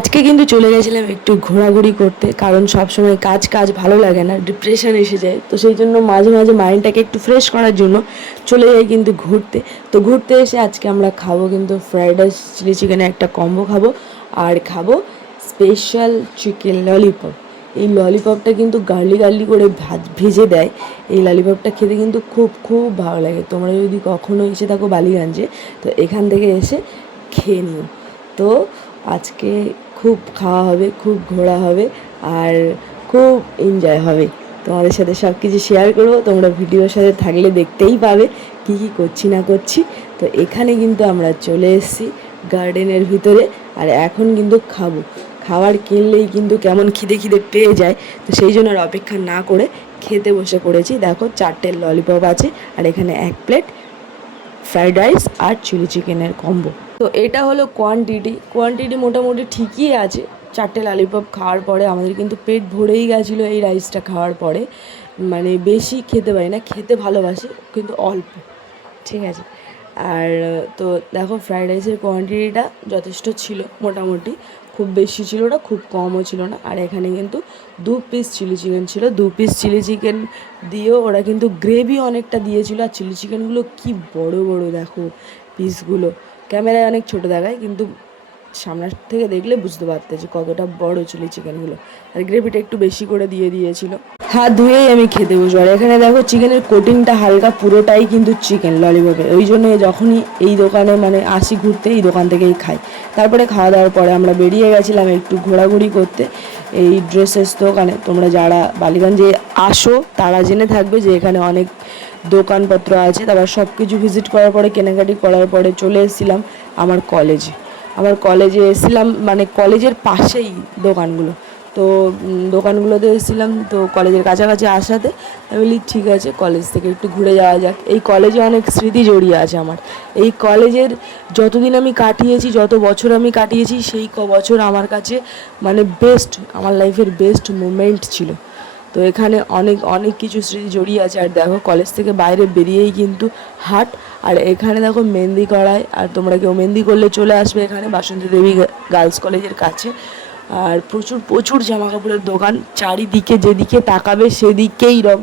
আজকে কিন্তু চলে গেছিলাম একটু ঘোরাঘুরি করতে, কারণ সবসময় কাজ কাজ ভালো লাগে না, ডিপ্রেশন এসে যায়। তো সেই জন্য মাঝে মাঝে মাইন্ডটাকে একটু ফ্রেশ করার জন্য চলে যাই কিন্তু ঘুরতে। তো ঘুরতে এসে আজকে আমরা খাবো কিন্তু ফ্রাইড রাইস চিলি চিকেনের একটা কম্বো খাবো, আর খাবো স্পেশাল চিকেন ললিপপ। এই ললিপপটা কিন্তু গার্লি গার্লি করে ভেজে দেয়। এই ললিপপটা খেতে কিন্তু খুব খুব ভালো লাগে। তোমরা যদি কখনো এসে থাকো বালিগঞ্জে, তো এখান থেকে এসে খেয়ে নিও। তো আজকে খুব খাওয়া হবে, খুব ঘোরা হবে, আর খুব এনজয় হবে। তোমাদের সাথে সব কিছু শেয়ার করবো, তোমরা ভিডিওর সাথে থাকলে দেখতেই পাবে কী কী করছি না করছি। তো এখানে কিন্তু আমরা চলে এসেছি গার্ডেনের ভিতরে, আর এখন কিন্তু খাবো। খাবার কিনলেই কিন্তু কেমন খিদে খিদে পেয়ে যায়, তো সেই জন্য আর অপেক্ষা না করে খেতে বসে পড়েছি। দেখো 4টে ললিপপ আছে, আর এখানে 1 প্লেট ফ্রাইড রাইস আর চিলি চিকেনের কম্বো। তো এটা হলো কোয়ান্টিটি মোটামুটি ঠিকই আছে। 4টে ললিপপ খাওয়ার পরে আমাদের কিন্তু পেট ভরেই গেছিলো এই রাইসটা খাওয়ার পরে। মানে বেশি খেতে পারি না, খেতে ভালোবাসি কিন্তু অল্প, ঠিক আছে। আর তো দেখো ফ্রাইড রাইসের কোয়ান্টিটিটা যথেষ্ট ছিল, মোটামুটি খুব বেশি ছিল না, খুব কমও ছিল না। আর এখানে কিন্তু 2 পিস চিলি চিকেন ছিল। 2 পিস চিলি চিকেন দিয়েও ওরা কিন্তু গ্রেভি অনেকটা দিয়েছিল। আর চিলি চিকেনগুলো কি বড় বড় দেখো পিসগুলো, ক্যামেরায় অনেক ছোটো দেখায়, কিন্তু সামনের থেকে দেখলে বুঝতে পারতে যে কতটা বড় চিলি চিকেনগুলো। আর গ্রেভিটা একটু বেশি করে দিয়েছিল। হাত ধুয়েই আমি খেতে বসবো। আর এখানে দেখো চিকেনের কোটিংটা হালকা, পুরোটাই কিন্তু চিকেন ললিপপে। ওই জন্য যখনই এই দোকানে মানে আসি ঘুরতে, এই দোকান থেকেই খাই। তারপরে খাওয়া দাওয়ার পরে আমরা বেরিয়ে গেছিলাম একটু ঘোরাঘুরি করতে এই ড্রেসেস দোকানে। তোমরা যারা বালিগঞ্জে আসো তারা জেনে থাকবে যে এখানে অনেক দোকানপত্র আছে। তারপর সব কিছু ভিজিট করার পরে, কেনাকাটি করার পরে চলে এসেছিলাম আমার কলেজে এসেছিলাম, মানে কলেজের পাশেই দোকানগুলো। তো দোকানগুলোতে এসেছিলাম, তো কলেজের কাছাকাছি আসাতে আমি বলি ঠিক আছে কলেজ থেকে একটু ঘুরে যাওয়া যাক। এই কলেজে অনেক স্মৃতি জড়িয়ে আছে আমার। এই কলেজের যতদিন আমি কাটিয়েছি, যত বছর আমি কাটিয়েছি, সেই বছর আমার কাছে মানে বেস্ট, আমার লাইফের বেস্ট মোমেন্ট ছিল। তো এখানে অনেক অনেক কিছু স্মৃতি জড়িয়ে আছে। আর দেখো কলেজ থেকে বাইরে বেরিয়েই কিন্তু হাট, আর এখানে দেখো মেহেন্দি করায়। আর তোমরা কেউ মেহেন্দি করলে চলে আসবে এখানে বাসন্তী দেবী গার্লস কলেজের কাছে। আর প্রচুর প্রচুর জামা কাপড়ের দোকান, চারিদিকে যেদিকে তাকাবে সেদিকেই রং।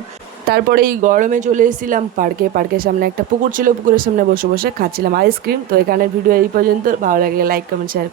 তারপরে এই গরমে চলে এসেছিলাম পার্কের সামনে একটা পুকুর ছিল, পুকুরের সামনে বসে বসে খাচ্ছিলাম আইসক্রিম। তো এখানের ভিডিও এই পর্যন্ত। ভালো লাগলে লাইক কমেন্ট শেয়ার